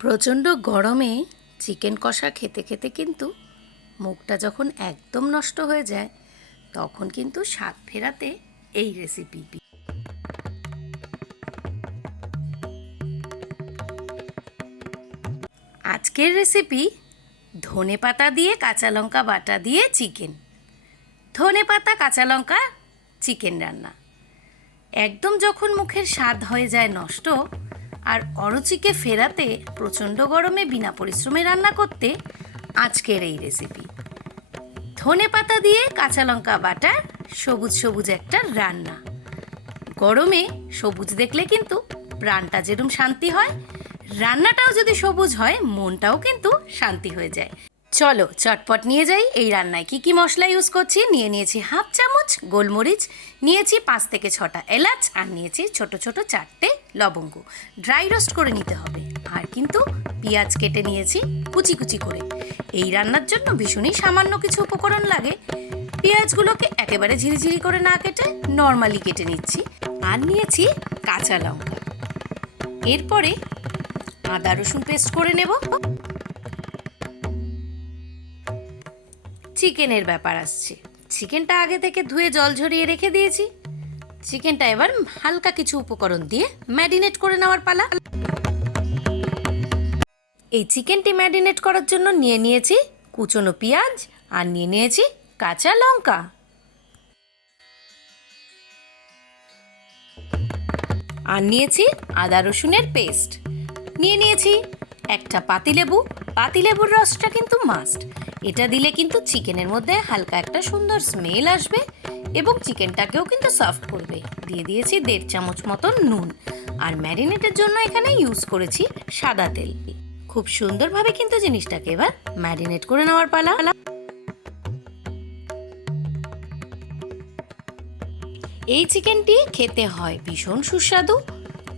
প্রচণ্ড গরমে চিকেন কষা খেতে খেতে কিন্তু মুখটা যখন একদম নষ্ট হয়ে যায়, তখন কিন্তু স্বাদ ফেরাতে এই রেসিপি আজকের রেসিপি ধনে পাতা দিয়ে কাঁচা লঙ্কা বাটা দিয়ে চিকেন। ধনে পাতা, কাঁচা লঙ্কা, চিকেন রান্না। একদম যখন মুখের স্বাদ হয়ে যায় নষ্ট আর অরুচিকে ফেরাতে প্রচণ্ড গরমে বিনা পরিশ্রমে রান্না করতে আজকের এই রেসিপি ধনে পাতা দিয়ে কাঁচা লঙ্কা বাটা, সবুজ সবুজ একটা রান্না। গরমে সবুজ দেখলে কিন্তু প্রাণটা যেরম শান্তি হয়, রান্নাটাও যদি সবুজ হয়, মনটাও কিন্তু শান্তি হয়ে যায়। চলো, চটপট নিয়ে যাই। এই রান্নায় কি কি মশলা ইউজ করছি? নিয়ে নিয়েছি হাফ চামচ গোলমরিচ, নিয়েছি পাঁচ থেকে ছটা এলাচ, আর নিয়েছি ছোট ছোট চারটে লবঙ্গ। ড্রাই রোস্ট করে নিতে হবে। আর কিন্তু পেঁয়াজ কেটে নিয়েছি কুচি কুচি করে। এই রান্নার জন্য ভীষণই সামান্য কিছু উপকরণ লাগে। পেঁয়াজগুলোকে একেবারে ঝিরিঝিরি করে না কেটে নর্মালি কেটে নিচ্ছি। আর নিয়েছি কাঁচা লঙ্কা। এরপরে আদা রসুন পেস্ট করে নেব। চিকেনের ব্যাপার আসছে। চিকেনটা আগে থেকে ধুয়ে জল ঝরিয়ে রেখে দিয়েছি। চিকেনটা এবার হালকা কিছু উপকরণ দিয়ে ম্যারিনেট করে নেওয়ার পালা। এই চিকেনটি ম্যারিনেট করার জন্য নিয়ে নিয়েছি কুচনো পেঁয়াজ আর নিয়ে নিয়েছি কাঁচা লঙ্কা। আর নিয়েছি আদা রসুনের পেস্ট। নিয়ে নিয়েছি একটা পাতিলেবু। পাতিলেবুর রসটা কিন্তু মাস্ট। এটা দিলে কিন্তু চিকেনের মধ্যে হালকা একটা সুন্দর স্মেল আসবে। এবং চিকেনটাকেও কিন্তু সফট করবে। দিয়ে দিয়েছি দেড় চামচ মতন নুন। আর ম্যারিনেটের জন্য এখানে ইউজ করেছি সাদা তেল। খুব সুন্দরভাবে কিন্তু জিনিসটাকে এবার ম্যারিনেট করে নেওয়ার পালা। এই চিকেনটি খেতে হয় ভীষণ সুস্বাদু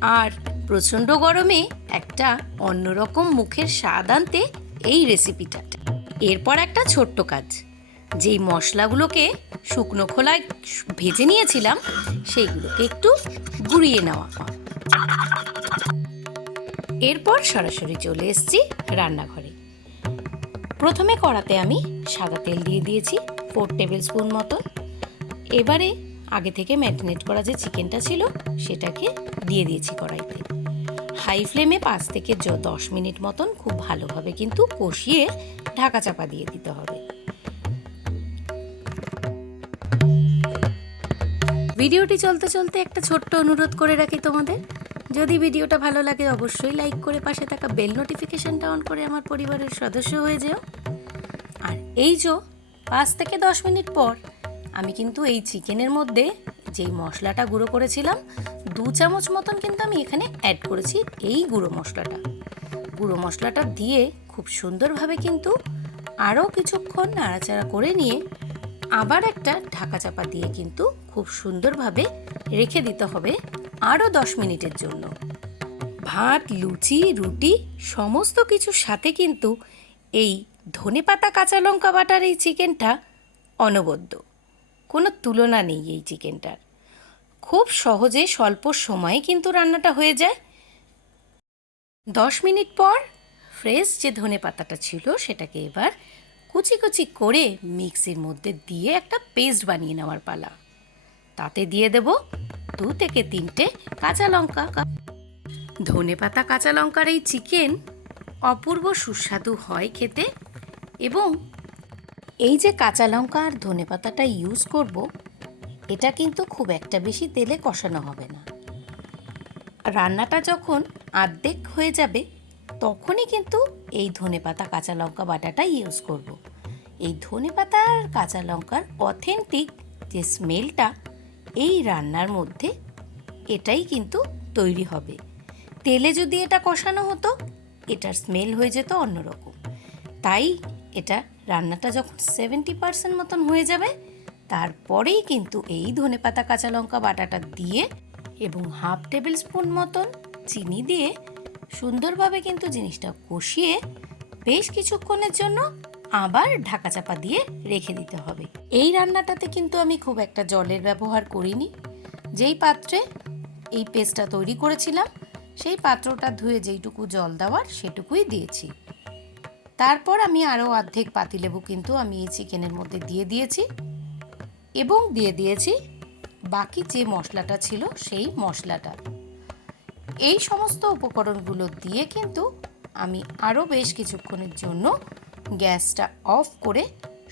আর প্রচণ্ড গরমে একটা অন্যরকম মুখের স্বাদ আনতে এই রেসিপিটা এরপর একটা ছোট্ট কাজ। যেই মশলাগুলোকে শুকনো খোলায় ভেজে নিয়েছিলাম, সেইগুলোকে একটু গুঁড়িয়ে নেওয়া। এরপর সরাসরি চলে এসেছি রান্নাঘরে। প্রথমে কড়াতে আমি সাদা তেল দিয়ে দিয়েছি ফোর টেবিল স্পুন মতো। এবারে আগে থেকে ম্যারিনেট করা যে চিকেনটা ছিল, সেটাকে দিয়ে দিয়েছি কড়াইতে। হাই ফ্লেমে পাঁচ থেকে দশ মিনিট মতন খুব ভালোভাবে কিন্তু কষিয়ে ঢাকা চাপা দিয়ে দিতে হবে। ভিডিওটি চলতে চলতে একটা ছোট্ট অনুরোধ করে রাখি তোমাদের। যদি ভিডিওটা ভালো লাগে, অবশ্যই লাইক করে পাশে থাকা বেল নোটিফিকেশনটা অন করে আমার পরিবারের সদস্য হয়ে যেও। আর এই যে পাঁচ থেকে দশ মিনিট পর আমি কিন্তু এই চিকেনের মধ্যে যেই মশলাটা গুঁড়ো করেছিলাম, দু চামচ মতন কিন্তু আমি এখানে অ্যাড করেছি এই গুঁড়ো মশলাটা। গুঁড়ো মশলাটা দিয়ে খুব সুন্দরভাবে কিন্তু আরও কিছুক্ষণ নাড়াচাড়া করে নিয়ে আবার একটা ঢাকা চাপা দিয়ে কিন্তু খুব সুন্দরভাবে রেখে দিতে হবে আরও দশ মিনিটের জন্য। ভাত, লুচি, রুটি, সমস্ত কিছুর সাথে কিন্তু এই ধনেপাতা, কাঁচা লঙ্কা বাটার এই চিকেনটা অনবদ্য। কোনো তুলনা নেই এই চিকেনটার। খুব সহজে স্বল্প সময়ে কিন্তু রান্নাটা হয়ে যায়। দশ মিনিট পর ফ্রেশ যে ধনে পাতাটা ছিল সেটাকে এবার কুচি কুচি করে মিক্সির মধ্যে দিয়ে একটা পেস্ট বানিয়ে নেওয়ার পালা। তাতে দিয়ে দেব দু থেকে তিনটে কাঁচা লঙ্কা ধনে পাতা কাঁচা লঙ্কার এই চিকেন অপূর্ব সুস্বাদু হয় খেতে এবং এই যে কাঁচা লঙ্কা আর ধনে পাতাটা ইউজ করব, এটা কিন্তু খুব একটা বেশি তেলে কষানো হবে না রান্নাটা যখন আর্ধেক হয়ে যাবে, তখনই কিন্তু এই ধনে পাতা কাঁচা লঙ্কা বাটাটা ইউজ করব। এই ধনে পাতা আর কাঁচা লঙ্কার অথেন্টিক যে স্মেলটা এই রান্নার মধ্যে এটাই কিন্তু তৈরি হবে। তেলে যদি এটা কষানো হতো, এটার স্মেল হয়ে যেত অন্যরকম। তাই এটা রান্নাটা যখন সেভেন্টি পার্সেন্ট মতন হয়ে যাবে, তারপরেই কিন্তু এই ধনেপাতা কাঁচা লঙ্কা বাটাটা দিয়ে এবং হাফ টেবিল স্পুন মতন চিনি দিয়ে সুন্দরভাবে কিন্তু জিনিসটা কষিয়ে বেশ কিছুক্ষণের জন্য আবার ঢাকা চাপা দিয়ে রেখে দিতে হবে। এই রান্নাটাতে কিন্তু আমি খুব একটা জলের ব্যবহার করিনি। যেই পাত্রে এই পেস্টটা তৈরি করেছিলাম, সেই পাত্রটা ধুয়ে যেইটুকু জল দেওয়ার সেটুকুই দিয়েছি। তারপর আমি আরও অর্ধেক পাতিলেবু কিন্তু আমি এই চিকেনের মধ্যে দিয়ে দিয়েছি এবং দিয়ে দিয়েছি বাকি যে মশলাটা ছিল সেই মশলাটা। এই সমস্ত উপকরণগুলো দিয়ে কিন্তু আমি আরও বেশ কিছুক্ষণের জন্য গ্যাসটা অফ করে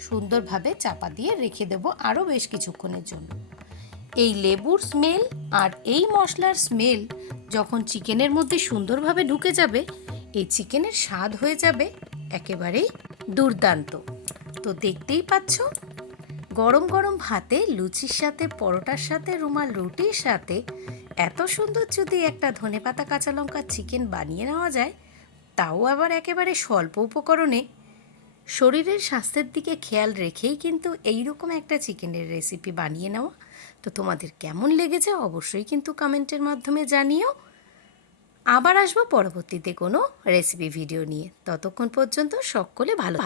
সুন্দরভাবে চাপা দিয়ে রেখে দেব আরও বেশ কিছুক্ষণের জন্য। এই লেবুর স্মেল আর এই মশলার স্মেল যখন চিকেনের মধ্যে সুন্দরভাবে ঢুকে যাবে, এই চিকেনের স্বাদ হয়ে যাবে একেবারেই দুর্দান্ত। তো দেখতেই পাচ্ছ, গরম গরম ভাতে, লুচির সাথে, পরোটার সাথে, রুমাল রুটির সাথে এত সুন্দর যদি একটা ধনেপাতা কাঁচা লঙ্কা চিকেন বানিয়ে নেওয়া যায়, তাও আবার একেবারে স্বল্প উপকরণে শরীরের স্বাস্থ্যের দিকে খেয়াল রেখেই কিন্তু এই রকম একটা চিকেনের রেসিপি বানিয়ে নেওয়া। তো তোমাদের কেমন লেগেছে অবশ্যই কিন্তু কমেন্টের মাধ্যমে জানিও। আবার আসব পরবর্তীতে কোনো রেসিপি ভিডিও নিয়ে। ততক্ষণ পর্যন্ত সকলে ভালো